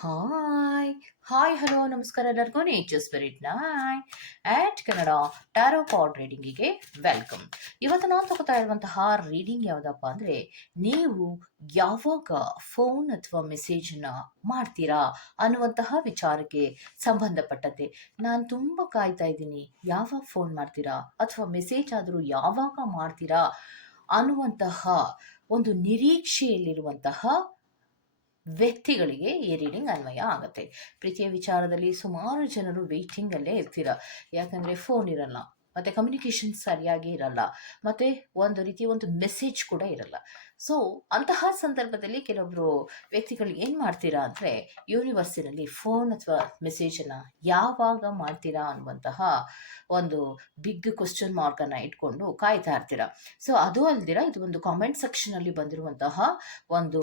Hi hi hello ನಮಸ್ಕಾರ ಎಲ್ಲರಿಗೂ. Nature spirit now at Kannada tarot card ರೀಡಿಂಗಿಗೆ welcome ಇವತ್ತು ನಾನು ತಗೋತಾ ಇರುವಂತಹ ರೀಡಿಂಗ್ ಯಾವುದಪ್ಪ ಅಂದರೆ, ನೀವು ಯಾವಾಗ ಫೋನ್ ಅಥವಾ ಮೆಸೇಜನ್ನ ಮಾಡ್ತೀರಾ ಅನ್ನುವಂತಹ ವಿಚಾರಕ್ಕೆ ಸಂಬಂಧಪಟ್ಟಂತೆ ನಾನು ತುಂಬ ಕಾಯ್ತಾ ಇದ್ದೀನಿ, ಯಾವಾಗ ಫೋನ್ ಮಾಡ್ತೀರಾ ಅಥವಾ ಮೆಸೇಜ್ ಆದರೂ ಯಾವಾಗ ಮಾಡ್ತೀರಾ ಅನ್ನುವಂತಹ ಒಂದು ನಿರೀಕ್ಷೆಯಲ್ಲಿರುವಂತಹ ವ್ಯಕ್ತಿಗಳಿಗೆ ಈ ರೀಡಿಂಗ್ ಅನ್ವಯ ಆಗುತ್ತೆ. ಪ್ರೀತಿಯ ವಿಚಾರದಲ್ಲಿ ಸುಮಾರು ಜನರು ವೇಟಿಂಗ್ ಅಲ್ಲೇ ಇರ್ತೀರ. ಯಾಕಂದ್ರೆ ಫೋನ್ ಇರಲ್ಲ, ಮತ್ತೆ ಕಮ್ಯುನಿಕೇಶನ್ ಸರಿಯಾಗಿ ಇರಲ್ಲ, ಮತ್ತೆ ಒಂದು ರೀತಿಯ ಒಂದು ಮೆಸೇಜ್ ಕೂಡ ಇರಲ್ಲ. ಸೊ ಅಂತಹ ಸಂದರ್ಭದಲ್ಲಿ ಕೆಲವೊಬ್ರು ವ್ಯಕ್ತಿಗಳು ಏನು ಮಾಡ್ತೀರಾ ಅಂದರೆ ಯೂನಿವರ್ಸಿನಲ್ಲಿ ಫೋನ್ ಅಥವಾ ಮೆಸೇಜನ್ನು ಯಾವಾಗ ಮಾಡ್ತೀರಾ ಅನ್ನುವಂತಹ ಒಂದು ಬಿಗ್ ಕ್ವಶನ್ ಮಾರ್ಕನ್ನು ಇಟ್ಕೊಂಡು ಕಾಯ್ತಾ ಇರ್ತೀರಾ. ಸೊ ಅದು ಅಲ್ದಿರ ಇದು ಒಂದು ಕಾಮೆಂಟ್ ಸೆಕ್ಷನಲ್ಲಿ ಬಂದಿರುವಂತಹ ಒಂದು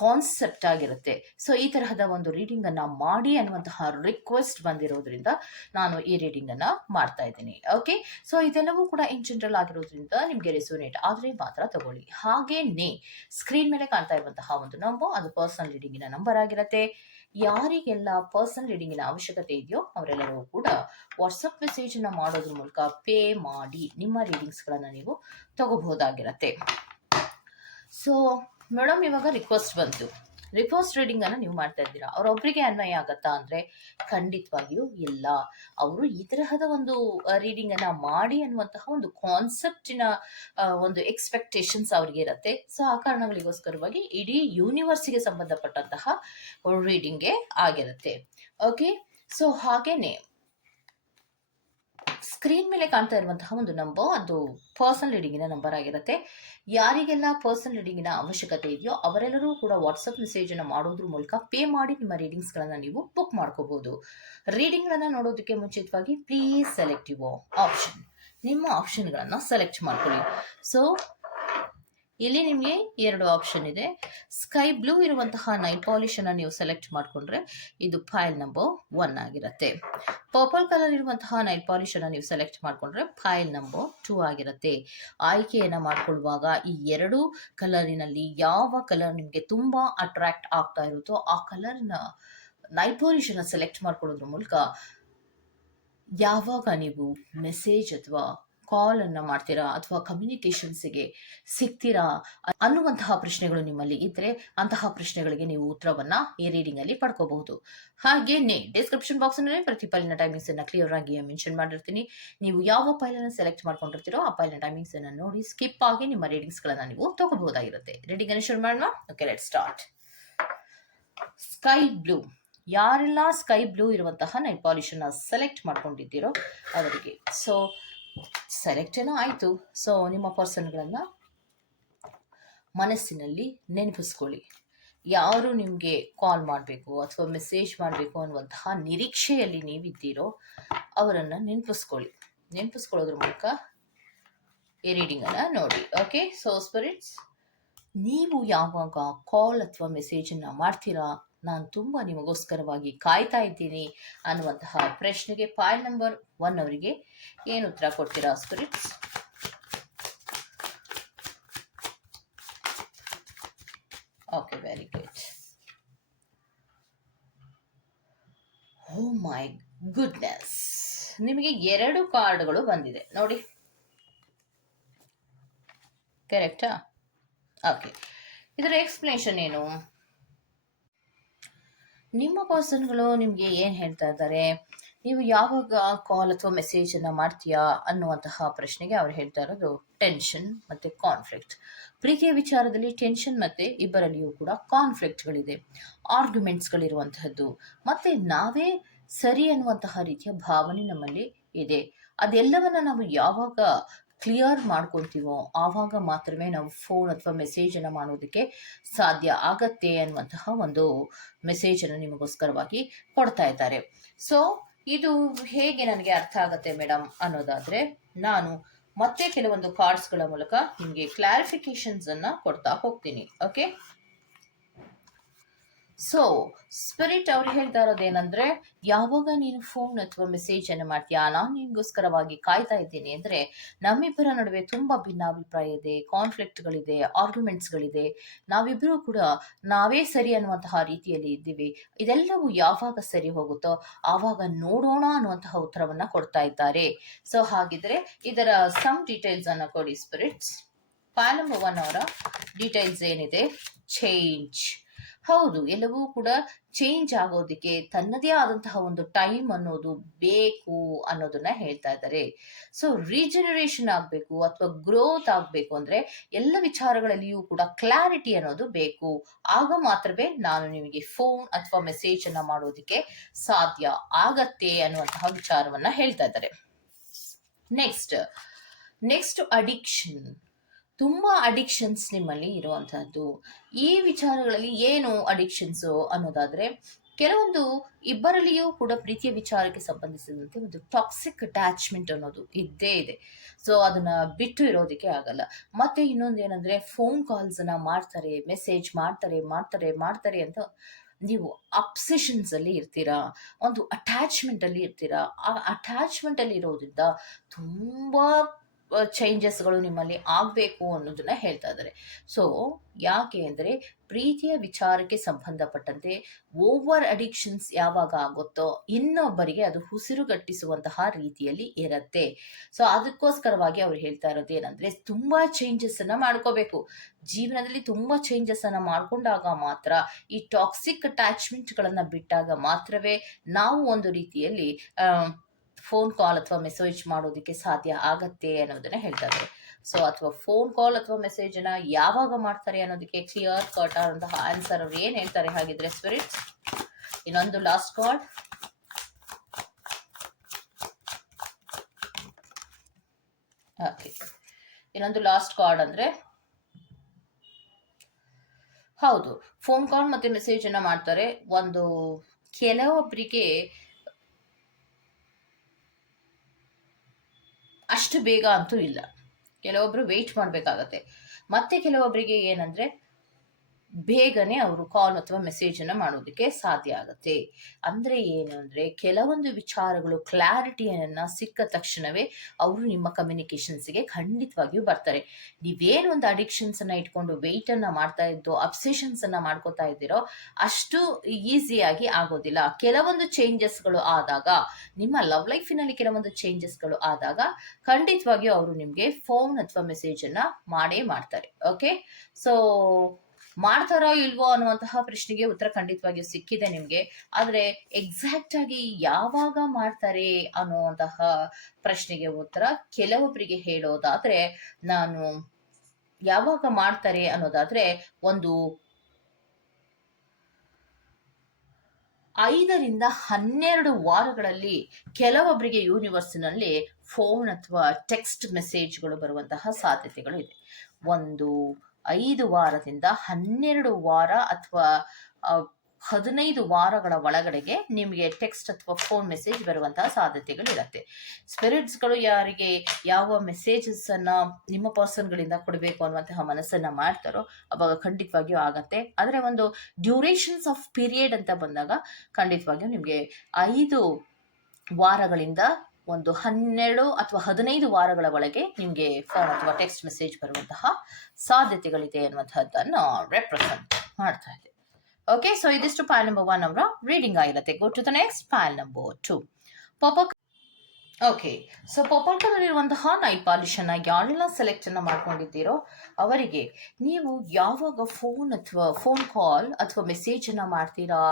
ಕಾನ್ಸೆಪ್ಟ್ ಆಗಿರುತ್ತೆ. ಸೊ ಈ ತರಹದ ಒಂದು ರೀಡಿಂಗನ್ನು ಮಾಡಿ ಅನ್ನುವಂತಹ ರಿಕ್ವೆಸ್ಟ್ ಬಂದಿರೋದ್ರಿಂದ ನಾನು ಈ ರೀಡಿಂಗನ್ನು ಮಾಡ್ತಾ ಇದ್ದೀನಿ. ಓಕೆ ಸೊ ಇದೆಲ್ಲವೂ ಕೂಡ ಇನ್ ಜನರಲ್ ಆಗಿರೋದ್ರಿಂದ ನಿಮಗೆ ರೆಸೋನೇಟ್ ಆದರೆ ಮಾತ್ರ ತಗೊಳ್ಳಿ. ಹಾಗೇನೆ ಸ್ಕ್ರೀನ್ ಮೇಲೆ ಕಾಣ್ತಾ ಇರುವಂತಹ ಒಂದು ನಂಬರ್ ಅದು ಪರ್ಸನಲ್ ರೀಡಿಂಗಿನ ನಂಬರ್ ಆಗಿರುತ್ತೆ. ಯಾರಿಗೆಲ್ಲ ಪರ್ಸನಲ್ ರೀಡಿಂಗಿನ ಅವಶ್ಯಕತೆ ಇದೆಯೋ ಅವರೆಲ್ಲರೂ ಕೂಡ ವಾಟ್ಸಪ್ ಮೆಸೇಜನ್ನು ಮಾಡೋದ್ರ ಮೂಲಕ ಪೇ ಮಾಡಿ ನಿಮ್ಮ ರೀಡಿಂಗ್ಸ್ಗಳನ್ನು ನೀವು ತಗೋಬಹುದಾಗಿರತ್ತೆ. ಸೊ ಮೇಡಮ್ ಇವಾಗ ರಿಕ್ವೆಸ್ಟ್ ಬಂತು. ರಿಕ್ವೆಸ್ಟ್ ರೀಡಿಂಗ್ ಅನ್ನ ನೀವು ಮಾಡ್ತಾ ಇದ್ದೀರಾ? ಅವರೊಬ್ಬರಿಗೆ ಅನ್ವಯ ಆಗತ್ತಾ ಅಂದ್ರೆ ಖಂಡಿತವಾಗಿಯೂ ಇಲ್ಲ. ಅವರು ಈ ತರಹದ ಒಂದು ರೀಡಿಂಗ್ ಅನ್ನ ಮಾಡಿ ಅನ್ನುವಂತಹ ಒಂದು ಕಾನ್ಸೆಪ್ಟಿನ ಒಂದು ಎಕ್ಸ್ಪೆಕ್ಟೇಷನ್ಸ್ ಅವ್ರಿಗೆ ಇರುತ್ತೆ. ಸೊ ಆ ಕಾರಣಗಳಿಗೋಸ್ಕರವಾಗಿ ಇಡೀ ಯೂನಿವರ್ಸಿಗೆ ಸಂಬಂಧಪಟ್ಟಂತಹ ರೀಡಿಂಗ್ಗೆ ಆಗಿರುತ್ತೆ. ಓಕೆ ಸೊ ಹಾಗೇನೆ ಸ್ಕ್ರೀನ್ ಮೇಲೆ ಕಾಣ್ತಾ ಇರುವಂತಹ ಒಂದು ನಂಬರ್ ಅದು ಪರ್ಸನಲ್ ರೀಡಿಂಗಿನ ನಂಬರ್ ಆಗಿರುತ್ತೆ. ಯಾರಿಗೆಲ್ಲ ಪರ್ಸನಲ್ ರೀಡಿಂಗಿನ ಅವಶ್ಯಕತೆ ಇದೆಯೋ ಅವರೆಲ್ಲರೂ ಕೂಡ ವಾಟ್ಸಪ್ ಮೆಸೇಜನ್ನು ಮಾಡೋದ್ರ ಮೂಲಕ ಪೇ ಮಾಡಿ ನಿಮ್ಮ ರೀಡಿಂಗ್ಸ್ಗಳನ್ನು ನೀವು ಬುಕ್ ಮಾಡ್ಕೋಬಹುದು ರೀಡಿಂಗ್ಗಳನ್ನು ನೋಡೋದಕ್ಕೆ ಮುಂಚಿತವಾಗಿ ಪ್ಲೀಸ್ ಸೆಲೆಕ್ಟ್ ಯುವ ಆಪ್ಷನ್ ನಿಮ್ಮ ಆಪ್ಷನ್ಗಳನ್ನು ಸೆಲೆಕ್ಟ್ ಮಾಡ್ಕೊಳ್ಳಿ. ಸೊ ಇಲ್ಲಿ ನಿಮಗೆ ಎರಡು ಆಪ್ಷನ್ ಇದೆ. ಸ್ಕೈ ಬ್ಲೂ ಇರುವಂತಹ ನೈಟ್ ಪಾಲಿಶ್ ಅನ್ನು ನೀವು ಸೆಲೆಕ್ಟ್ ಮಾಡಿಕೊಂಡ್ರೆ ಇದು ಫೈಲ್ ನಂಬರ್ ಒನ್ ಆಗಿರುತ್ತೆ. ಪರ್ಪಲ್ ಕಲರ್ ಇರುವಂತಹ ನೈಟ್ ಪಾಲಿಶ್ ಅನ್ನು ನೀವು ಸೆಲೆಕ್ಟ್ ಮಾಡಿಕೊಂಡ್ರೆ ಫೈಲ್ ನಂಬರ್ ಟೂ ಆಗಿರುತ್ತೆ. ಆಯ್ಕೆಯನ್ನು ಮಾಡ್ಕೊಳ್ಳುವಾಗ ಈ ಎರಡು ಕಲರಿನಲ್ಲಿ ಯಾವ ಕಲರ್ ನಿಮಗೆ ತುಂಬ ಅಟ್ರಾಕ್ಟ್ ಆಗ್ತಾ ಇರುತ್ತೋ ಆ ಕಲರ್ನ ನೈಟ್ ಪಾಲಿಶ್ ಅನ್ನು ಸೆಲೆಕ್ಟ್ ಮಾಡ್ಕೊಳ್ಳೋದ್ರ ಮೂಲಕ ಯಾವಾಗ ನೀವು ಮೆಸೇಜ್ ಅಥವಾ ಕಾಲ್ ಅನ್ನ ಮಾಡ್ತೀರಾ ಅಥವಾ ಕಮ್ಯುನಿಕೇಶನ್ಸ್ಗೆ ಸಿಗ್ತೀರಾ ಅನ್ನುವಂತಹ ಪ್ರಶ್ನೆಗಳು ನಿಮ್ಮಲ್ಲಿ ಇದ್ರೆ ಅಂತಹ ಪ್ರಶ್ನೆಗಳಿಗೆ ನೀವು ಉತ್ತರವನ್ನ ಈ ರೀಡಿಂಗ್ ಅಲ್ಲಿ ಪಡ್ಕೋಬಹುದು. ಹಾಗೇನೆ ಡಿಸ್ಕ್ರಿಪ್ಷನ್ ಬಾಕ್ಸ್ನಲ್ಲಿ ಪ್ರತಿ ಪೈಲಿನ ಟೈಮಿಂಗ್ಸ್ ಅನ್ನ ಕ್ಲಿಯರ್ ಆಗಿ ಮೆನ್ಷನ್ ಮಾಡಿರ್ತೀನಿ. ನೀವು ಯಾವ ಫೈಲ್ ಅನ್ನು ಸೆಲೆಕ್ಟ್ ಮಾಡ್ಕೊಂಡಿರ್ತೀರೋ ಆ ಫೈಲ್ನ ಟೈಮಿಂಗ್ಸ್ ಅನ್ನ ನೋಡಿ ಸ್ಕಿಪ್ ಆಗಿ ನಿಮ್ಮ ರೀಡಿಂಗ್ಸ್ ಗಳನ್ನ ನೀವು ತಗೋಬಹುದಾಗಿರುತ್ತೆ. ರೀಡಿಂಗ್ ಅನ್ನು ಶುರು ಮಾಡೋಣ. Okay let start sky blue ಯಾರೆಲ್ಲ ಸ್ಕೈ ಬ್ಲೂ ಇರುವಂತಹ ನೈಟ್ ಪಾಲಿಶ್ ಅನ್ನ ಸೆಲೆಕ್ಟ್ ಮಾಡ್ಕೊಂಡಿದ್ದೀರೋ ಅವರಿಗೆ. ಸೊ ಸೆಲೆಕ್ಟ್ ಏನೋ ಆಯಿತು. ಸೊ ನಿಮ್ಮ ಪರ್ಸನ್ಗಳನ್ನು ಮನಸ್ಸಿನಲ್ಲಿ ನೆನಪಿಸ್ಕೊಳ್ಳಿ. ಯಾರು ನಿಮಗೆ ಕಾಲ್ ಮಾಡಬೇಕು ಅಥವಾ ಮೆಸೇಜ್ ಮಾಡಬೇಕು ಅನ್ನುವಂತಹ ನಿರೀಕ್ಷೆಯಲ್ಲಿ ನೀವಿದ್ದೀರೋ ಅವರನ್ನು ನೆನಪಿಸ್ಕೊಳ್ಳಿ. ನೆನಪಿಸ್ಕೊಳ್ಳೋದ್ರ ಮೂಲಕ ಈ ರೀಡಿಂಗನ್ನು ನೋಡಿ. ಓಕೆ ಸೊ ಸ್ಪಿರಿಟ್ಸ್ ನೀವು ಯಾವಾಗ ಕಾಲ್ ಅಥವಾ ಮೆಸೇಜನ್ನು ಮಾಡ್ತೀರಾ? ನಾನು ತುಂಬ ನಿಮಗೋಸ್ಕರವಾಗಿ ಕಾಯ್ತಾ ಇದ್ದೀನಿ ಅನ್ನುವಂತಹ ಪ್ರಶ್ನೆಗೆ ಫೈಲ್ ನಂಬರ್ ಒನ್ ಅವರಿಗೆ ಏನು ಉತ್ತರ ಕೊಡ್ತೀರಾ spirits okay very good oh my goodness ನಿಮಗೆ ಎರಡು ಕಾರ್ಡ್ಗಳು ಬಂದಿದೆ. ನೋಡಿ. ಕರೆಕ್ಟಾ ಓಕೆ ಇದರ ಎಕ್ಸ್ಪ್ಲನೇಷನ್ ಏನು? ನಿಮ್ಮ ಪರ್ಸನ್ಗಳು ನಿಮಗೆ ಏನು ಹೇಳ್ತಾ ಇದ್ದಾರೆ? ನೀವು ಯಾವಾಗ ಕಾಲ್ ಅಥವಾ ಮೆಸೇಜನ್ನು ಮಾಡ್ತೀಯಾ ಅನ್ನುವಂತಹ ಪ್ರಶ್ನೆಗೆ ಅವ್ರು ಹೇಳ್ತಾ ಇರೋದು ಟೆನ್ಷನ್ ಮತ್ತು ಕಾನ್ಫ್ಲಿಕ್ಟ್ ಪ್ರೀತಿಯ ವಿಚಾರದಲ್ಲಿ ಟೆನ್ಷನ್ ಮತ್ತು ಇಬ್ಬರಲ್ಲಿಯೂ ಕೂಡ ಕಾನ್ಫ್ಲಿಕ್ಟ್ಗಳಿದೆ ಆರ್ಗ್ಯುಮೆಂಟ್ಸ್ಗಳಿರುವಂತಹದ್ದು ಮತ್ತು ನಾವೇ ಸರಿ ಅನ್ನುವಂತಹ ರೀತಿಯ ಭಾವನೆ ನಮ್ಮಲ್ಲಿ ಇದೆ. ಅದೆಲ್ಲವನ್ನ ನಾವು ಯಾವಾಗ ಕ್ಲಿಯರ್ ಮಾಡ್ಕೊಳ್ತೀವೋ, ಆವಾಗ ಮಾತ್ರವೇ ನಾವು ಫೋನ್ ಅಥವಾ ಮೆಸೇಜನ್ನು ಮಾಡೋದಕ್ಕೆ ಸಾಧ್ಯ ಆಗತ್ತೆ ಅನ್ನುವಂತಹ ಒಂದು ಮೆಸೇಜನ್ನು ನಿಮಗೋಸ್ಕರವಾಗಿ ಕೊಡ್ತಾ ಇದ್ದಾರೆ. ಸೊ ಇದು ಹೇಗೆ ನನಗೆ ಅರ್ಥ ಆಗುತ್ತೆ ಮೇಡಮ್ ಅನ್ನೋದಾದರೆ, ನಾನು ಮತ್ತೆ ಕೆಲವೊಂದು ಕಾರ್ಡ್ಸ್ಗಳ ಮೂಲಕ ನಿಮಗೆ ಕ್ಲಾರಿಫಿಕೇಶನ್ಸ್ ಅನ್ನ ಕೊಡ್ತಾ ಹೋಗ್ತೀನಿ ಓಕೆ ಸೊ ಸ್ಪಿರಿಟ್ ಅವ್ರು ಹೇಳ್ತಾ ಇರೋದೇನಂದ್ರೆ ಯಾವಾಗ ನೀನು ಫೋನ್ ಅಥವಾ ಮೆಸೇಜ್ ಅನ್ನು ಮಾಡ್ತೀಯಾ, ನಾನು ನಿನ್ಗೋಸ್ಕರವಾಗಿ ಕಾಯ್ತಾ ಇದ್ದೀನಿ ಅಂದ್ರೆ, ನಮ್ಮಿಬ್ಬರ ನಡುವೆ ತುಂಬಾ ಭಿನ್ನಾಭಿಪ್ರಾಯ ಇದೆ ಕಾನ್ಫ್ಲಿಕ್ಟ್ಗಳಿದೆ ಆರ್ಗ್ಯುಮೆಂಟ್ಸ್ಗಳಿದೆ ನಾವಿಬ್ಬರೂ ಕೂಡ ನಾವೇ ಸರಿ ಅನ್ನುವಂತಹ ರೀತಿಯಲ್ಲಿ ಇದ್ದೀವಿ. ಇದೆಲ್ಲವೂ ಯಾವಾಗ ಸರಿ ಹೋಗುತ್ತೋ, ಆವಾಗ ನೋಡೋಣ ಅನ್ನುವಂತಹ ಉತ್ತರವನ್ನ ಕೊಡ್ತಾ ಇದ್ದಾರೆ. ಸೊ ಹಾಗಿದ್ರೆ ಇದರ ಸಮ್ ಡೀಟೇಲ್ಸ್ ಅನ್ನ ಕೊಡಿ ಸ್ಪಿರಿಟ್ಸ್ ಒನ್ ಅವರ ಡೀಟೇಲ್ಸ್ ಏನಿದೆ? ಚೇಂಜ್ ಹೌದು, ಎಲ್ಲವೂ ಕೂಡ ಚೇಂಜ್ ಆಗೋದಕ್ಕೆ ತನ್ನದೇ ಆದಂತಹ ಒಂದು ಟೈಮ್ ಅನ್ನೋದು ಬೇಕು ಅನ್ನೋದನ್ನ ಹೇಳ್ತಾ ಇದ್ದಾರೆ. ಸೊ ರೀಜನರೇಷನ್ ಆಗಬೇಕು ಅಥವಾ ಗ್ರೋತ್ ಆಗಬೇಕು ಅಂದ್ರೆ ಎಲ್ಲ ವಿಚಾರಗಳಲ್ಲಿಯೂ ಕೂಡ ಕ್ಲಾರಿಟಿ ಅನ್ನೋದು ಬೇಕು. ಆಗ ಮಾತ್ರವೇ ನಾನು ನಿಮಗೆ ಫೋನ್ ಅಥವಾ ಮೆಸೇಜ್ ಅನ್ನ ಮಾಡೋದಕ್ಕೆ ಸಾಧ್ಯ ಆಗತ್ತೆ ಅನ್ನುವಂತಹ ವಿಚಾರವನ್ನ ಹೇಳ್ತಾ ಇದ್ದಾರೆ. ನೆಕ್ಸ್ಟ್ ನೆಕ್ಸ್ಟ್ ಅಡಿಕ್ಷನ್ ತುಂಬಾ ಅಡಿಕ್ಷನ್ಸ್ ನಿಮ್ಮಲ್ಲಿ ಇರುವಂತಹದ್ದು. ಈ ವಿಚಾರಗಳಲ್ಲಿ ಏನು ಅಡಿಕ್ಷನ್ಸು ಅನ್ನೋದಾದ್ರೆ, ಕೆಲವೊಂದು ಇಬ್ಬರಲ್ಲಿಯೂ ಕೂಡ ಪ್ರೀತಿಯ ವಿಚಾರಕ್ಕೆ ಸಂಬಂಧಿಸಿದಂತೆ ಒಂದು ಟಾಕ್ಸಿಕ್ ಅಟ್ಯಾಚ್ಮೆಂಟ್ ಅನ್ನೋದು ಇದ್ದೇ ಇದೆ. ಸೊ ಅದನ್ನ ಬಿಟ್ಟು ಇರೋದಕ್ಕೆ ಆಗಲ್ಲ. ಮತ್ತೆ ಇನ್ನೊಂದು ಏನಂದ್ರೆ ಫೋನ್ ಕಾಲ್ಸ್ ಅನ್ನ ಮಾಡ್ತಾರೆ ಮೆಸೇಜ್ ಮಾಡ್ತಾರೆ ಮಾಡ್ತಾರೆ ಮಾಡ್ತಾರೆ ಅಂತ ನೀವು ಅಪ್ಸೆಷನ್ಸ್ ಅಲ್ಲಿ ಇರ್ತೀರಾ? ಒಂದು ಅಟ್ಯಾಚ್ಮೆಂಟ್ ಅಲ್ಲಿ ಇರ್ತೀರಾ? ಆ ಅಟ್ಯಾಚ್ಮೆಂಟ್ ಅಲ್ಲಿ ಇರೋದ್ರಿಂದ ತುಂಬಾ ಚೇಂಜಸ್ಗಳು ನಿಮ್ಮಲ್ಲಿ ಆಗಬೇಕು ಅನ್ನೋದನ್ನ ಹೇಳ್ತಾ ಇದ್ದಾರೆ. ಸೊ ಯಾಕೆ ಅಂದರೆ ಪ್ರೀತಿಯ ವಿಚಾರಕ್ಕೆ ಸಂಬಂಧಪಟ್ಟಂತೆ ಓವರ್ ಅಡಿಕ್ಷನ್ಸ್ ಯಾವಾಗ ಆಗುತ್ತೋ ಇನ್ನೊಬ್ಬರಿಗೆ ಅದು ಉಸಿರುಗಟ್ಟಿಸುವಂತಹ ರೀತಿಯಲ್ಲಿ ಇರುತ್ತೆ. ಸೊ ಅದಕ್ಕೋಸ್ಕರವಾಗಿ ಅವ್ರು ಹೇಳ್ತಾ ಇರೋದು ಏನಂದ್ರೆ ತುಂಬಾ ಚೇಂಜಸ್ ಅನ್ನ ಮಾಡ್ಕೋಬೇಕು. ಜೀವನದಲ್ಲಿ ತುಂಬಾ ಚೇಂಜಸ್ ಅನ್ನ ಮಾಡ್ಕೊಂಡಾಗ ಮಾತ್ರ ಈ ಟಾಕ್ಸಿಕ್ ಅಟ್ಯಾಚ್ಮೆಂಟ್ ಗಳನ್ನ ಬಿಟ್ಟಾಗ ಮಾತ್ರವೇ ನಾವು ಒಂದು ರೀತಿಯಲ್ಲಿ ಫೋನ್ ಕಾಲ್ ಅಥವಾ ಮೆಸೇಜ್ ಮಾಡೋದಕ್ಕೆ ಸಾಧ್ಯ ಆಗತ್ತೆ ಅನ್ನೋದನ್ನ ಹೇಳ್ತಾ ಇದ್ದಾರೆ. ಸೊ ಅಥವಾ ಫೋನ್ ಕಾಲ್ ಅಥವಾ ಮೆಸೇಜ್ ಅನ್ನ ಯಾವಾಗ ಮಾಡ್ತಾರೆ ಅನ್ನೋದಕ್ಕೆ ಕ್ಲಿಯರ್ ಕಟ್ ಆದಂತಹ ಆನ್ಸರ್ ಅವ್ರು ಏನ್ ಹೇಳ್ತಾರೆ? ಹಾಗಿದ್ರೆ ಸ್ಪಿರಿಟ್ ಇನ್ನೊಂದು ಲಾಸ್ಟ್ ಕಾರ್ಡ್ ಓಕೆ ಇನ್ನೊಂದು ಲಾಸ್ಟ್ ಕಾರ್ಡ್ ಅಂದ್ರೆ, ಹೌದು ಫೋನ್ ಕಾಲ್ ಮತ್ತೆ ಮೆಸೇಜ್ ಅನ್ನ ಮಾಡ್ತಾರೆ. ಒಂದು ಕೆಲವೊಬ್ಬರಿಗೆ ಅಷ್ಟು ಬೇಗ ಅಂತೂ ಇಲ್ಲ. ಕೆಲವೊಬ್ರು ವೆಯ್ಟ್ ಮಾಡಬೇಕಾಗತ್ತೆ. ಮತ್ತೆ ಕೆಲವೊಬ್ಬರಿಗೆ ಏನಂದ್ರೆ ಬೇಗನೆ ಅವರು ಕಾಲ್ ಅಥವಾ ಮೆಸೇಜ್ ಅನ್ನ ಮಾಡೋದಕ್ಕೆ ಸಾಧ್ಯ ಆಗುತ್ತೆ. ಅಂದ್ರೆ ಏನು ಅಂದ್ರೆ ಕೆಲವೊಂದು ವಿಚಾರಗಳು ಕ್ಲಾರಿಟಿಯನ್ನ ಸಿಕ್ಕ ತಕ್ಷಣವೇ ಅವರು ನಿಮ್ಮ ಕಮ್ಯುನಿಕೇಶನ್ಸ್ಗೆ ಖಂಡಿತವಾಗಿಯೂ ಬರ್ತಾರೆ. ನೀವೇನು ಒಂದು ಅಡಿಕ್ಷನ್ಸ್ ಅನ್ನ ಇಟ್ಕೊಂಡು ವೆಯ್ಟ್ ಅನ್ನ ಮಾಡ್ತಾ ಇದ್ದು ಅಬ್ಸೆಷನ್ಸ್ ಅನ್ನ ಮಾಡ್ಕೋತಾ ಇದ್ದೀರೋ, ಅಷ್ಟು ಈಸಿಯಾಗಿ ಆಗೋದಿಲ್ಲ. ಕೆಲವೊಂದು ಚೇಂಜಸ್ಗಳು ಆದಾಗ, ನಿಮ್ಮ ಲವ್ ಲೈಫಿನಲ್ಲಿ ಕೆಲವೊಂದು ಚೇಂಜಸ್ಗಳು ಆದಾಗ ಖಂಡಿತವಾಗಿಯೂ ಅವರು ನಿಮಗೆ ಫೋನ್ ಅಥವಾ ಮೆಸೇಜ್ ಅನ್ನ ಮಾಡೇ ಮಾಡ್ತಾರೆ. ಓಕೆ ಸೊ ಮಾಡ್ತಾರೋ ಇಲ್ವೋ ಅನ್ನುವಂತಹ ಪ್ರಶ್ನೆಗೆ ಉತ್ತರ ಖಂಡಿತವಾಗಿಯೂ ಸಿಕ್ಕಿದೆ ನಿಮಗೆ. ಆದರೆ ಎಕ್ಸಾಕ್ಟ್ ಆಗಿ ಯಾವಾಗ ಮಾಡ್ತಾರೆ ಅನ್ನುವಂತಹ ಪ್ರಶ್ನೆಗೆ ಉತ್ತರ ಕೆಲವೊಬ್ಬರಿಗೆ ಹೇಳೋದಾದ್ರೆ ನಾನು ಯಾವಾಗ ಮಾಡ್ತಾರೆ ಅನ್ನೋದಾದ್ರೆ ಒಂದು ಐದರಿಂದ ಹನ್ನೆರಡು ವಾರಗಳಲ್ಲಿ ಕೆಲವೊಬ್ಬರಿಗೆ ಯೂನಿವರ್ಸ್ನಲ್ಲಿ ಫೋನ್ ಅಥವಾ ಟೆಕ್ಸ್ಟ್ ಮೆಸೇಜ್ಗಳು ಬರುವಂತಹ ಸಾಧ್ಯತೆಗಳು ಇದೆ. ಒಂದು ಐದು ವಾರದಿಂದ ಹನ್ನೆರಡು ವಾರ ಅಥವಾ ಹದಿನೈದು ವಾರಗಳ ಒಳಗಡೆಗೆ ನಿಮಗೆ ಟೆಕ್ಸ್ಟ್ ಅಥವಾ ಫೋನ್ ಮೆಸೇಜ್ ಬರುವಂತಹ ಸಾಧ್ಯತೆಗಳು ಇರುತ್ತೆ ಸ್ಪಿರಿಟ್ಸ್ಗಳು ಯಾರಿಗೆ ಯಾವ ಮೆಸೇಜಸ್ ಅನ್ನ ನಿಮ್ಮ ಪರ್ಸನ್ಗಳಿಂದ ಕೊಡಬೇಕು ಅನ್ನುವಂತಹ ಮನಸ್ಸನ್ನ ಮಾಡ್ತಾರೋ ಅವಾಗ ಖಂಡಿತವಾಗಿಯೂ ಆಗತ್ತೆ. ಆದರೆ ಒಂದು ಡ್ಯೂರೇಷನ್ಸ್ ಆಫ್ ಪೀರಿಯಡ್ ಅಂತ ಬಂದಾಗ ಖಂಡಿತವಾಗಿಯೂ ನಿಮಗೆ ಐದು ವಾರಗಳಿಂದ ಒಂದು ಹನ್ನೆರಡು ಅಥವಾ ಹದಿನೈದು ವಾರಗಳ ಒಳಗೆ ನಿಮಗೆ ಫೋನ್ ಅಥವಾ ಟೆಕ್ಸ್ಟ್ ಮೆಸೇಜ್ ಬರುವಂತಹ ಸಾಧ್ಯತೆಗಳಿದೆ ಅನ್ನುವಂಥದ್ದನ್ನು ರೆಪ್ರೆಸೆಂಟ್ ಮಾಡ್ತಾ ಇದೆ. ಓಕೆ ಸೊ ಇದಿಷ್ಟು ಪ್ಯಾಲ್ ನಂಬರ್ ಒನ್ ಅವರ ರೀಡಿಂಗ್ ಆಗಿರುತ್ತೆ. Go to the next pile number two ಪಾಪ ಓಕೆ ಸೊ ಪೊಪಲ್ಕದಲ್ಲಿರುವಂತಹ ನೈಟ್ ಅನ್ನ ಯಾರೆಲ್ಲ ಸೆಲೆಕ್ಟ್ ಅನ್ನ ಮಾಡ್ಕೊಂಡಿದ್ದೀರೋ ಅವರಿಗೆ ನೀವು ಯಾವಾಗ ಫೋನ್ ಅಥವಾ ಫೋನ್ ಕಾಲ್ ಅಥವಾ ಮೆಸೇಜ್ ಅನ್ನ ಮಾಡ್ತೀರಾ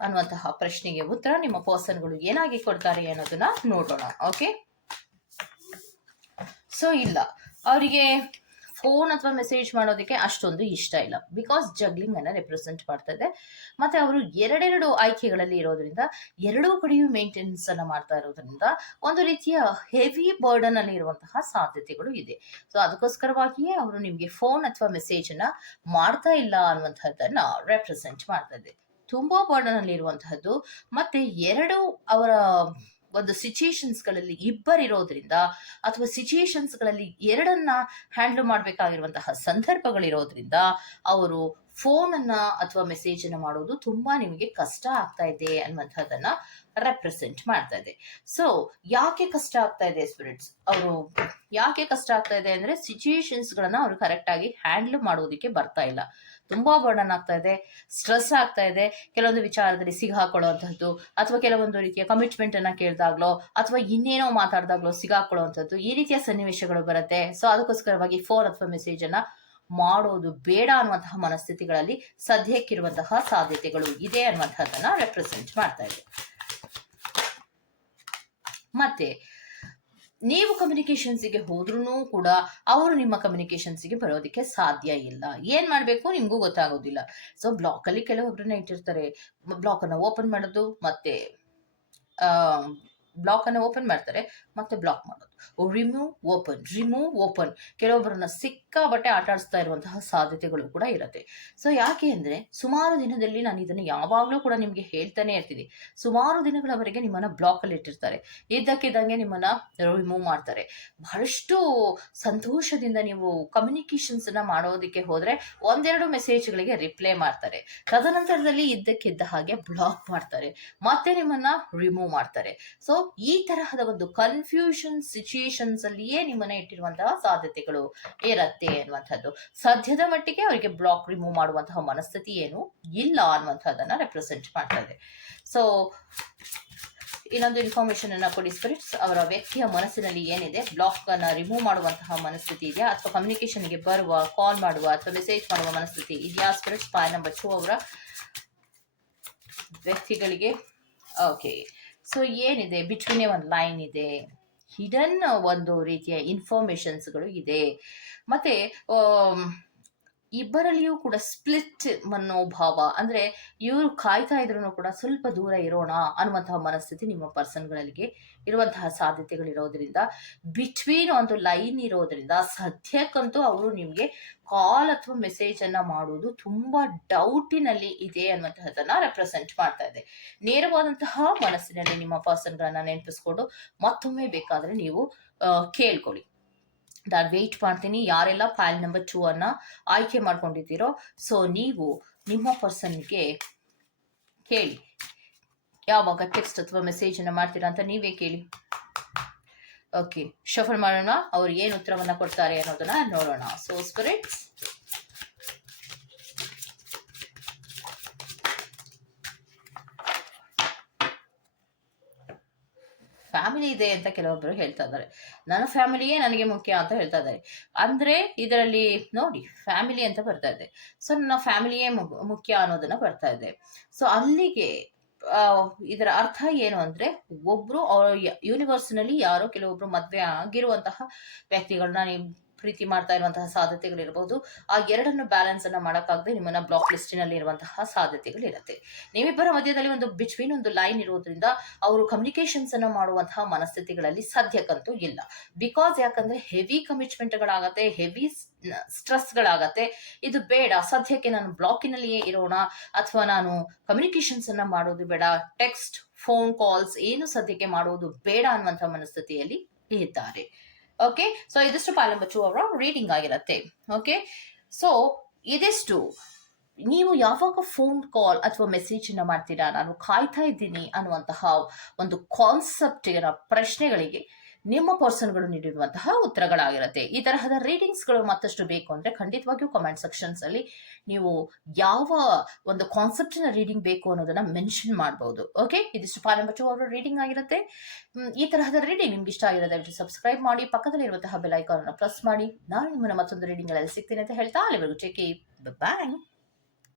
ಅನ್ನುವಂತಹ ಪ್ರಶ್ನೆಗೆ ಉತ್ತರ ನಿಮ್ಮ ಪರ್ಸನ್ಗಳು ಏನಾಗಿ ಕೊಡ್ತಾರೆ ಅನ್ನೋದನ್ನ ನೋಡೋಣ ಓಕೆ ಸೊ ಇಲ್ಲ, ಅವರಿಗೆ ಫೋನ್ ಅಥವಾ ಮೆಸೇಜ್ ಮಾಡೋದಕ್ಕೆ ಅಷ್ಟೊಂದು ಇಷ್ಟ ಇಲ್ಲ. ಬಿಕಾಸ್ ಜಗ್ಲಿಂಗ್ ಅನ್ನ ರೆಪ್ರೆಸೆಂಟ್ ಮಾಡ್ತಾ ಇದೆ. ಮತ್ತೆ ಅವರು ಎರಡೆರಡು ಆಯ್ಕೆಗಳಲ್ಲಿ ಇರೋದ್ರಿಂದ ಎರಡೂ ಕಡೆಯೂ ಮೇಂಟೆನೆನ್ಸ್ ಅನ್ನ ಮಾಡ್ತಾ ಇರೋದ್ರಿಂದ ಒಂದು ರೀತಿಯ ಹೆವಿ ಬರ್ಡನ್ ಅಲ್ಲಿ ಇರುವಂತಹ ಸಾಧ್ಯತೆಗಳು ಇದೆ. ಸೊ ಅದಕ್ಕೋಸ್ಕರವಾಗಿಯೇ ಅವರು ನಿಮಗೆ ಫೋನ್ ಅಥವಾ ಮೆಸೇಜ್ ಅನ್ನ ಮಾಡ್ತಾ ಇಲ್ಲ ಅನ್ನುವಂಥದ್ದನ್ನ ರೆಪ್ರೆಸೆಂಟ್ ಮಾಡ್ತಾ ಇದೆ. ತುಂಬಾ ಬರ್ಡನ್ ಅಲ್ಲಿ ಇರುವಂತಹದ್ದು. ಮತ್ತೆ ಎರಡು ಅವರ ಒಂದು ಸಿಚುಯೇಷನ್ಸ್ಗಳಲ್ಲಿ ಇಬ್ಬರಿರೋದ್ರಿಂದ ಅಥವಾ ಸಿಚುಯೇಷನ್ಸ್ಗಳಲ್ಲಿ ಎರಡನ್ನ ಹ್ಯಾಂಡಲ್ ಮಾಡಬೇಕಾಗಿರುವಂತಹ ಸಂದರ್ಭಗಳಿರೋದ್ರಿಂದ ಅವರು ಫೋನನ್ನು ಅಥವಾ ಮೆಸೇಜ್ ಅನ್ನ ಮಾಡೋದು ತುಂಬಾ ನಿಮಗೆ ಕಷ್ಟ ಆಗ್ತಾ ಇದೆ ಅನ್ನುವಂಥದ್ದನ್ನ ರೆಪ್ರೆಸೆಂಟ್ ಮಾಡ್ತಾ ಇದೆ. ಸೊ ಯಾಕೆ ಕಷ್ಟ ಆಗ್ತಾ ಇದೆ ಸ್ಪಿರಿಟ್ಸ್ ಅವರು ಯಾಕೆ ಕಷ್ಟ ಆಗ್ತಾ ಇದೆ ಅಂದ್ರೆ ಸಿಚುಯೇಷನ್ಸ್ ಗಳನ್ನ ಅವರು ಕರೆಕ್ಟ್ ಆಗಿ ಹ್ಯಾಂಡಲ್ ಮಾಡೋದಕ್ಕೆ ಬರ್ತಾ ಇಲ್ಲ. ತುಂಬಾ ಬರ್ಡನ್ ಆಗ್ತಾ ಇದೆ ಸ್ಟ್ರೆಸ್ ಆಗ್ತಾ ಇದೆ. ಕೆಲವೊಂದು ವಿಚಾರದಲ್ಲಿ ಸಿಗಾಕೊಳ್ಳುವಂಥದ್ದು ಅಥವಾ ಕೆಲವೊಂದು ರೀತಿಯ ಕಮಿಟ್ಮೆಂಟ್ ಅನ್ನ ಕೇಳಿದಾಗ್ಲೋ ಅಥವಾ ಇನ್ನೇನೋ ಮಾತಾಡಿದಾಗ್ಲೋ ಸಿಗಾಕೊಳ್ಳುವಂಥದ್ದು ಈ ರೀತಿಯ ಸನ್ನಿವೇಶಗಳು ಬರುತ್ತೆ. ಸೊ ಅದಕ್ಕೋಸ್ಕರವಾಗಿ ಫೋನ್ ಅಥವಾ ಮೆಸೇಜ್ ಅನ್ನ ಮಾಡೋದು ಬೇಡ ಅನ್ನುವಂತಹ ಮನಸ್ಥಿತಿಗಳಲ್ಲಿ ಸದ್ಯಕ್ಕಿರುವಂತಹ ಸಾಧ್ಯತೆಗಳು ಇದೆ ಅನ್ನುವಂಥದ್ದನ್ನ ರೆಪ್ರೆಸೆಂಟ್ ಮಾಡ್ತಾ ಇದೆ. ಮತ್ತೆ ನೀವು ಕಮ್ಯುನಿಕೇಶನ್ಸಿಗೆ ಹೋದ್ರೂ ಕೂಡ ಅವರು ನಿಮ್ಮ ಕಮ್ಯುನಿಕೇಶನ್ಸಿಗೆ ಬರೋದಕ್ಕೆ ಸಾಧ್ಯ ಇಲ್ಲ. ಏನು ಮಾಡಬೇಕು ನಿಮಗೂ ಗೊತ್ತಾಗೋದಿಲ್ಲ. ಸೊ ಬ್ಲಾಕ್ ಅಲ್ಲಿ ಕೆಲವೊಬ್ಬರನ್ನ ಇಟ್ಟಿರ್ತಾರೆ. ಬ್ಲಾಕನ್ನು ಓಪನ್ ಮಾಡೋದು, ಮತ್ತೆ ಬ್ಲಾಕನ್ನು ಓಪನ್ ಮಾಡ್ತಾರೆ, ಮತ್ತೆ ಬ್ಲಾಕ್ ಮಾಡೋದು. ರಿಮೂವ್ ಓಪನ್ ರಿಮೂವ್ ಓಪನ್ ಕೆಲವೊಬ್ಬರನ್ನ ಸಿಕ್ಕಾಬಟ್ಟೆ ಆಟ ಆಡಿಸ್ತಾ ಇರುವಂತಹ ಸಾಧ್ಯತೆಗಳು ಕೂಡ ಇರುತ್ತೆ. ಸೊ ಯಾಕೆ ಅಂದ್ರೆ ಸುಮಾರು ದಿನದಲ್ಲಿ ನಾನು ಇದನ್ನು ಯಾವಾಗಲೂ ಕೂಡ ನಿಮ್ಗೆ ಹೇಳ್ತಾನೆ ಇರ್ತೀನಿ. ಸುಮಾರು ದಿನಗಳವರೆಗೆ ನಿಮ್ಮನ್ನ ಬ್ಲಾಕ್ ಅಲ್ಲಿ ಇಟ್ಟಿರ್ತಾರೆ. ಇದ್ದಕ್ಕಿದ್ದಂಗೆ ನಿಮ್ಮನ್ನ ರಿಮೂವ್ ಮಾಡ್ತಾರೆ. ಬಹಳಷ್ಟು ಸಂತೋಷದಿಂದ ನೀವು ಕಮ್ಯುನಿಕೇಶನ್ಸ್ ಅನ್ನ ಮಾಡೋದಕ್ಕೆ ಹೋದ್ರೆ ಒಂದೆರಡು ಮೆಸೇಜ್ಗಳಿಗೆ ರಿಪ್ಲೈ ಮಾಡ್ತಾರೆ. ತದನಂತರದಲ್ಲಿ ಇದ್ದಕ್ಕಿದ್ದ ಹಾಗೆ ಬ್ಲಾಕ್ ಮಾಡ್ತಾರೆ. ಮತ್ತೆ ನಿಮ್ಮನ್ನ ರಿಮೂವ್ ಮಾಡ್ತಾರೆ. ಸೊ ಈ ತರಹದ ಒಂದು ಕನ್ಫ್ಯೂಷನ್ ಸಿಚುಯೇಷನ್ಸ್ ಅಲ್ಲಿಯೇ ನಿಮ್ಮನ್ನ ಇಟ್ಟಿರುವಂತಹ ಸಾಧ್ಯತೆಗಳು ಇರುತ್ತೆ ಅನ್ನುವಂಥದ್ದು. ಸದ್ಯದ ಮಟ್ಟಿಗೆ ಅವರಿಗೆ ಬ್ಲಾಕ್ ರಿಮೂವ್ ಮಾಡುವಂತಹ ಮನಸ್ಥಿತಿ ಏನು ಇಲ್ಲ ಅನ್ನುವಂಥದ್ದನ್ನ ರೆಪ್ರೆಸೆಂಟ್ ಮಾಡ್ತಾ ಇದೆ. ಸೊ ಇನ್ನೊಂದು ಇನ್ಫಾರ್ಮೇಶನ್ ಅನ್ನ ಕೊಡಿ ಸ್ಪಿರಿಟ್ಸ್ ಅವರ ವ್ಯಕ್ತಿಯ ಮನಸ್ಸಿನಲ್ಲಿ ಏನಿದೆ? ಬ್ಲಾಕ್ ಅನ್ನ ರಿಮೂವ್ ಮಾಡುವಂತಹ ಮನಸ್ಥಿತಿ ಇದೆಯಾ? ಅಥವಾ ಕಮ್ಯುನಿಕೇಶನ್ಗೆ ಬರುವ ಕಾಲ್ ಮಾಡುವ ಅಥವಾ ಮೆಸೇಜ್ ಮಾಡುವ ಮನಸ್ಥಿತಿ ಇದೆಯಾ? ಸ್ಪಿರಿಟ್ಸ್ ಪಾಯ್ ನಂಬರ್ ಟೂ ಅವರ ವ್ಯಕ್ತಿಗಳಿಗೆ. ಓಕೆ ಸೊ ಏನಿದೆ? ಬಿಟ್ವೀನ್ ಒಂದು ಲೈನ್ ಇದೆ. ಹಿಡನ್ ಒಂದು ರೀತಿಯ ಇನ್ಫಾರ್ಮೇಶನ್ಸ್ಗಳು ಇದೆ. ಮತ್ತೆ ಇಬ್ಬರಲ್ಲಿಯೂ ಕೂಡ ಸ್ಪ್ಲಿಟ್ ಮನೋಭಾವ. ಅಂದ್ರೆ ಇವರು ಕಾಯ್ತಾ ಇದ್ರು ಕೂಡ ಸ್ವಲ್ಪ ದೂರ ಇರೋಣ ಅನ್ನುವಂತಹ ಮನಸ್ಥಿತಿ ನಿಮ್ಮ ಪರ್ಸನ್ಗಳಿಗೆ ಇರುವಂತಹ ಸಾಧ್ಯತೆಗಳಿರೋದ್ರಿಂದ ಬಿಟ್ವೀನ್ ಒಂದು ಲೈನ್ ಇರೋದ್ರಿಂದ ಸದ್ಯಕ್ಕಂತೂ ಅವರು ನಿಮಗೆ ಕಾಲ್ ಅಥವಾ ಮೆಸೇಜ್ ಅನ್ನ ಮಾಡುವುದು ತುಂಬಾ ಡೌಟಿನಲ್ಲಿ ಇದೆ ಅನ್ನುವಂತಹದನ್ನ ರೆಪ್ರೆಸೆಂಟ್ ಮಾಡ್ತಾ ಇದೆ. ನೇರವಾದಂತಹ ಮನಸ್ಸಿನಲ್ಲಿ ನಿಮ್ಮ ಪರ್ಸನ್ಗಳನ್ನ ನೆನಪಿಸ್ಕೊಂಡು ಮತ್ತೊಮ್ಮೆ ಬೇಕಾದ್ರೆ ನೀವು ಕೇಳ್ಕೊಳ್ಳಿ. ನಾನು ವೆಯ್ಟ್ ಮಾಡ್ತೀನಿ, ಯಾರೆಲ್ಲ ಫೈಲ್ ನಂಬರ್ ಟೂ ಅನ್ನ ಆಯ್ಕೆ ಮಾಡ್ಕೊಂಡಿದ್ದೀರೋ ಸೊ ನೀವು ನಿಮ್ಮ ಪರ್ಸನ್ಗೆ ಕೇಳಿ. ಯಾವಾಗ ಟೆಕ್ಸ್ಟ್ ಅಥವಾ ಮೆಸೇಜ್ ಅನ್ನ ಮಾಡ್ತೀರಾ ಅಂತ ನೀವೇ ಕೇಳಿ. ಓಕೆ ಶಫಲ್ ಮಾಡೋಣ, ಅವ್ರು ಏನು ಉತ್ತರವನ್ನ ಕೊಡ್ತಾರೆ ಅನ್ನೋದನ್ನ ನೋಡೋಣ. ಸೊ ಸ್ಪಿರಿಟ್ಸ್ ಫ್ಯಾಮಿಲಿ ಇದೆ ಅಂತ ಕೆಲವೊಬ್ಬರು ಹೇಳ್ತಾ ಇದ್ದಾರೆ. ನನ್ನ ಫ್ಯಾಮಿಲಿಯೇ ನನಗೆ ಮುಖ್ಯ ಅಂತ ಹೇಳ್ತಾ ಇದ್ದಾರೆ. ಅಂದ್ರೆ ಇದರಲ್ಲಿ ನೋಡಿ, ಫ್ಯಾಮಿಲಿ ಅಂತ ಬರ್ತಾ ಇದೆ. ಸೊ, ನನ್ನ ಫ್ಯಾಮಿಲಿಯೇ ಮುಖ್ಯ ಅನ್ನೋದನ್ನ ಬರ್ತಾ ಇದೆ. ಸೊ, ಅಲ್ಲಿಗೆ ಇದರ ಅರ್ಥ ಏನು ಅಂದ್ರೆ, ಒಬ್ರು ಯೂನಿವರ್ಸ್ನಲ್ಲಿ ಯಾರೋ ಕೆಲವೊಬ್ರು ಮದ್ವೆ ಆಗಿರುವಂತಹ ವ್ಯಕ್ತಿಗಳನ್ನ ಪ್ರೀತಿ ಮಾಡ್ತಾ ಇರುವಂತಹ ಸಾಧ್ಯತೆಗಳಿರಬಹುದು ಆ ಎರಡನ್ನು ಬ್ಯಾಲೆನ್ಸ್ ಅನ್ನ ಮಾಡೋಕ್ಕಾಗದೆ ನಿಮ್ಮನ್ನ ಬ್ಲಾಕ್ ಲಿಸ್ಟಿನಲ್ಲಿ ಇರುವಂತಹ ಸಾಧ್ಯತೆಗಳಿರುತ್ತೆ. ನೀವಿಬ್ಬರ ಮಧ್ಯದಲ್ಲಿ ಒಂದು ಬಿಟ್ವೀನ್ ಒಂದು ಲೈನ್ ಇರೋದ್ರಿಂದ ಅವರು ಕಮ್ಯುನಿಕೇಶನ್ಸ್ ಅನ್ನ ಮಾಡುವಂತಹ ಮನಸ್ಥಿತಿಗಳಲ್ಲಿ ಸದ್ಯಕ್ಕಂತೂ ಇಲ್ಲ. ಬಿಕಾಸ್ ಯಾಕಂದ್ರೆ ಹೆವಿ ಕಮಿಟ್ಮೆಂಟ್ಗಳಾಗತ್ತೆ ಹೆವಿ ಸ್ಟ್ರೆಸ್ಗಳಾಗತ್ತೆ ಇದು ಬೇಡ. ಸದ್ಯಕ್ಕೆ ನಾನು ಬ್ಲಾಕಿನಲ್ಲಿಯೇ ಇರೋಣ. ಅಥವಾ ನಾನು ಕಮ್ಯುನಿಕೇಶನ್ಸ್ ಅನ್ನ ಮಾಡೋದು ಬೇಡ. ಟೆಕ್ಸ್ಟ್ ಫೋನ್ ಕಾಲ್ಸ್ ಏನು ಸದ್ಯಕ್ಕೆ ಮಾಡುವುದು ಬೇಡ ಅನ್ನುವಂಥ ಮನಸ್ಥಿತಿಯಲ್ಲಿ ಇದ್ದಾರೆ. ಓಕೆ ಸೊ ಇದಿಷ್ಟು ಪಾಲಂ ಟು ಅವರ ರೀಡಿಂಗ್ ಆಗಿರತ್ತೆ. ಓಕೆ ಸೊ ಇದಿಷ್ಟು, ನೀವು ಯಾವಾಗ ಫೋನ್ ಕಾಲ್ ಅಥವಾ ಮೆಸೇಜ್ ಅನ್ನ ಮಾಡ್ತೀರಾ? ನಾನು ಕಾಯ್ತಾ ಇದ್ದೀನಿ ಅನ್ನುವಂತಹ ಒಂದು ಕಾನ್ಸೆಪ್ಟ್ ಪ್ರಶ್ನೆಗಳಿಗೆ ನಿಮ್ಮ ಪರ್ಸನ್ಗಳು ನೀಡಿರುವಂತಹ ಉತ್ತರಗಳಾಗಿರುತ್ತೆ. ಈ ತರಹದ ರೀಡಿಂಗ್ಸ್ಗಳು ಮತ್ತಷ್ಟು ಬೇಕು ಅಂದ್ರೆ ಖಂಡಿತವಾಗಿಯೂ ಕಮೆಂಟ್ ಸೆಕ್ಷನ್ಸ್ ಅಲ್ಲಿ ನೀವು ಯಾವ ಒಂದು ಕಾನ್ಸೆಪ್ಟಿನ ರೀಡಿಂಗ್ ಬೇಕು ಅನ್ನೋದನ್ನ ಮೆನ್ಷನ್ ಮಾಡಬಹುದು ಓಕೆ ಇದಿಷ್ಟು ಪಾಲಂಬಚ್ಚು ಅವರ ರೀಡಿಂಗ್ ಆಗಿರುತ್ತೆ. ಈ ತರಹದ ರೀಡಿಂಗ್ ನಿಮ್ಗೆ ಇಷ್ಟ ಆಗಿರೋ ದಯವಿಟ್ಟು ಸಬ್ಸ್ಕ್ರೈಬ್ ಮಾಡಿ ಪಕ್ಕದಲ್ಲಿರುವಂತಹ ಬೆಲ್ ಐಕಾನ್ ಪ್ರೆಸ್ ಮಾಡಿ. ನಾನು ನಿಮ್ಮನ್ನ ಮತ್ತೊಂದು ರೀಡಿಂಗ್ ಅಲ್ಲಿ ಸಿಗ್ತೀನಿ ಅಂತ ಹೇಳ್ತಾ, ಅಲ್ಲಿವರೆಗೂ ಚೆಕ್ ಬಾಯ್